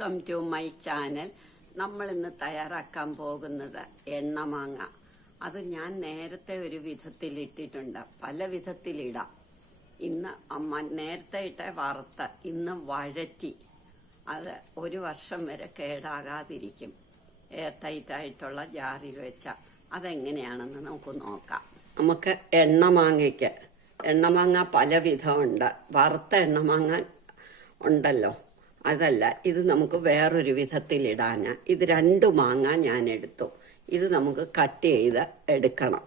Welcome to my channel. നമ്മൾ ഇന്ന് തയ്യാറാക്കാൻ പോകുന്നത് എണ്ണമാങ്ങ. അത് ഞാൻ നേരത്തെ ഒരു വിധത്തിൽ ഇട്ടിട്ടുണ്ട്, പല വിധത്തിലിടാം. ഇന്ന് അമ്മ നേരത്തെ ഇട്ട വറുത്ത് ഇന്ന് വഴറ്റി അത് ഒരു വർഷം വരെ കേടാകാതിരിക്കും. എയർ ടൈറ്റ് ആയിട്ടുള്ള ജാറിൽ വെച്ച അതെങ്ങനെയാണെന്ന് നമുക്ക് നോക്കാം. നമുക്ക് എണ്ണമാങ്ങ പല വിധമുണ്ട്. വറുത്ത എണ്ണമാങ്ങ ഉണ്ടല്ലോ, അതല്ല, ഇത് നമുക്ക് വേറൊരു വിധത്തിലിടാൻ. ഇത് 2 മാങ്ങ ഞാൻ എടുത്തു. ഇത് നമുക്ക് കട്ട് ചെയ്ത് എടുക്കണം.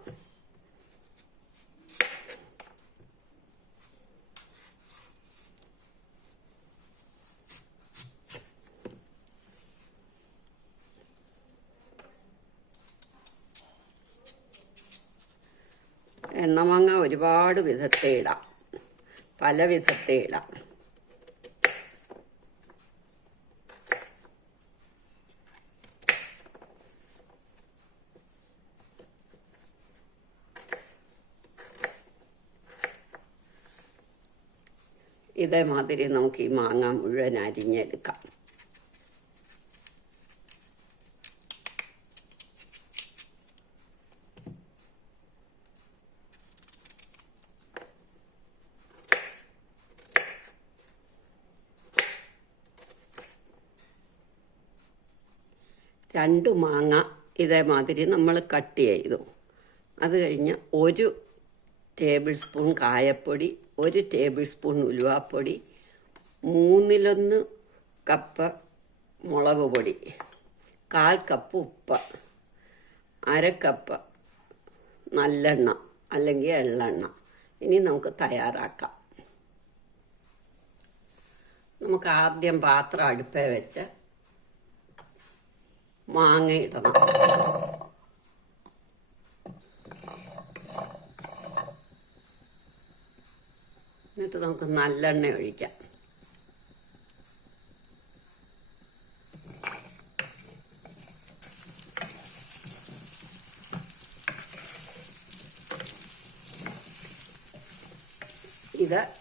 എണ്ണമാങ്ങ ഒരുപാട് വിധത്തിൽ ഇടാം, പല വിധത്തിൽ ഇടാം. ഇതേമാതിരി നമുക്ക് ഈ മാങ്ങ മുഴുവൻ അരിഞ്ഞെടുക്കാം. രണ്ട് മാങ്ങ ഇതേമാതിരി നമ്മൾ കട്ട് ചെയ്തു. അത് കഴിഞ്ഞ് 1 ടേബിൾ സ്പൂൺ കായപ്പൊടി, 1 ടേബിൾ സ്പൂൺ ഉലുവാപ്പൊടി, 1/3 കപ്പ് മുളക് പൊടി, 1/4 കപ്പ് ഉപ്പ്, 1/2 കപ്പ് നല്ലെണ്ണ അല്ലെങ്കിൽ എള്ളെണ്ണ. ഇനി നമുക്ക് തയ്യാറാക്കാം. നമുക്ക് ആദ്യം പാത്രം അടുപ്പേ വെച്ച് മാങ്ങ ഇടണം. എന്നിട്ട് നമുക്ക് നല്ലെണ്ണ ഒഴിക്കാം.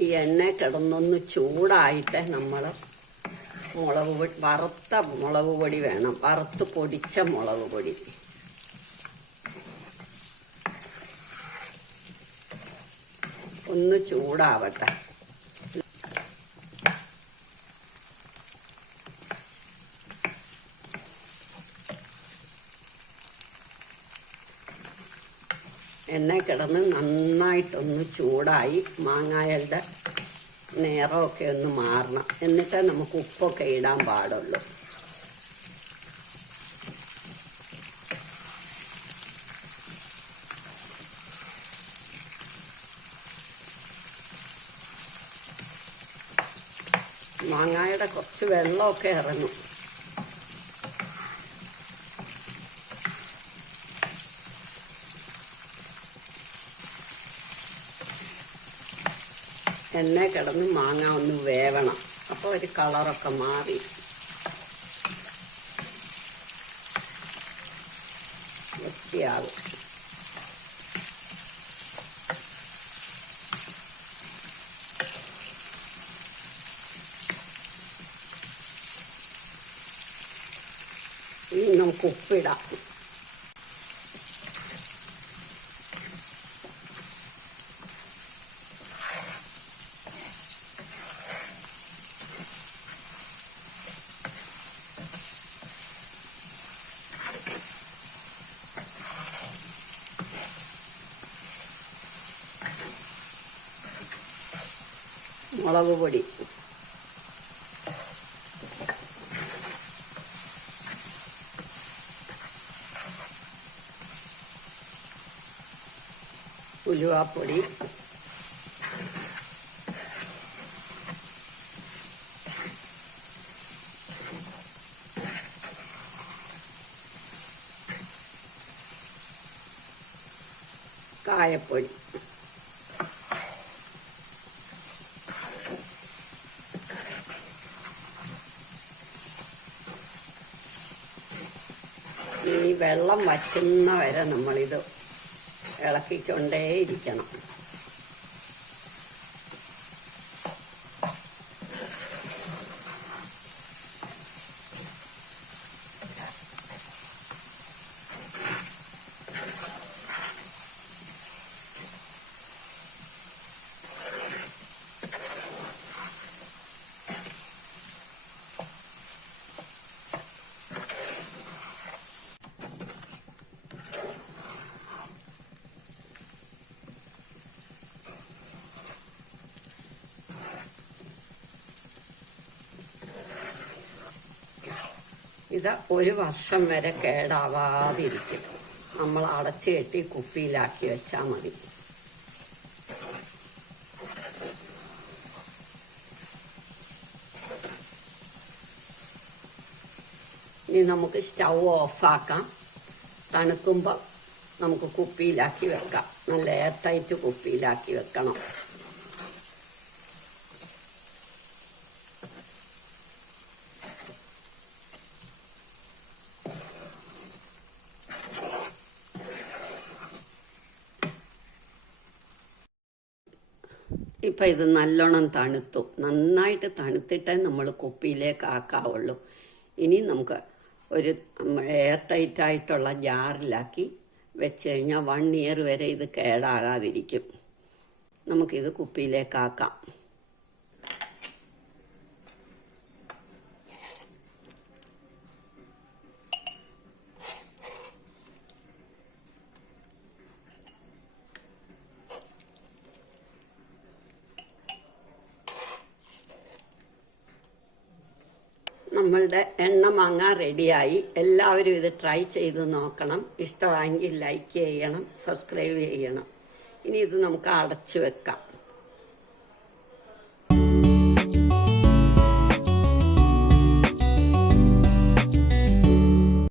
ഈ എണ്ണ കിടന്നൊന്ന് ചൂടായിട്ട് നമ്മൾ വറുത്ത മുളക് പൊടി വേണം, വറുത്ത് പൊടിച്ച മുളക് പൊടി. ഒന്ന് ചൂടാവട്ടെ. എണ്ണ കിടന്ന് നന്നായിട്ടൊന്ന് ചൂടായി മാങ്ങായയുടെ നിറമൊക്കെ ഒന്ന് മാറണം. എന്നിട്ടേ നമുക്ക് ഉപ്പൊക്കെ ഇടാൻ പാടുള്ളൂ. മാങ്ങായുടെ കുറച്ച് വെള്ളമൊക്കെ ഇറങ്ങും. എണ്ണ കിടന്ന് മാങ്ങ ഒന്ന് വേവണം. അപ്പോൾ ഒരു കളറൊക്കെ മാറി വൃത്തിയാകും. ഇനി നമുക്ക് ഉപ്പിടാം. മുളക് പൊടി, ഉലുവാപ്പൊടി, കായപ്പൊടി, ഈ വെള്ളം വറ്റുന്ന വരെ നമ്മളിത് ഇളക്കിക്കൊണ്ടേയിരിക്കണം. ഇത് 1 വർഷം വരെ കേടാവാതിരിക്കും. നമ്മൾ അടച്ചു കെട്ടി കുപ്പിയിലാക്കി വെച്ചാൽ മതി. ഇനി നമുക്ക് സ്റ്റൗ ഓഫാക്കാം. തണുക്കുമ്പോൾ നമുക്ക് കുപ്പിയിലാക്കി വെക്കാം. നല്ല എയർ ടൈറ്റ് കുപ്പിയിലാക്കി വെക്കണം. ഇപ്പം ഇത് നല്ലോണം തണുത്തു. നന്നായിട്ട് തണുത്തിട്ടേ നമ്മൾ കുപ്പിയിലേക്ക് ആക്കാവുള്ളൂ. ഇനി നമുക്ക് ഒരു എയർ ടൈറ്റ് ആയിട്ടുള്ള ജാറിലാക്കി വെച്ച് കഴിഞ്ഞാൽ 1 ഇയർ വരെ ഇത് കേടാകാതിരിക്കും. നമുക്കിത് കുപ്പിയിലേക്കാക്കാം. നമ്മളുടെ എണ്ണ മാങ്ങ റെഡിയായി. എല്ലാവരും ഇത് ട്രൈ ചെയ്ത് നോക്കണം. ഇഷ്ടമായെങ്കിൽ ലൈക്ക് ചെയ്യണം, സബ്സ്ക്രൈബ് ചെയ്യണം. ഇനി ഇത് നമുക്ക് അടച്ചു വെക്കാം.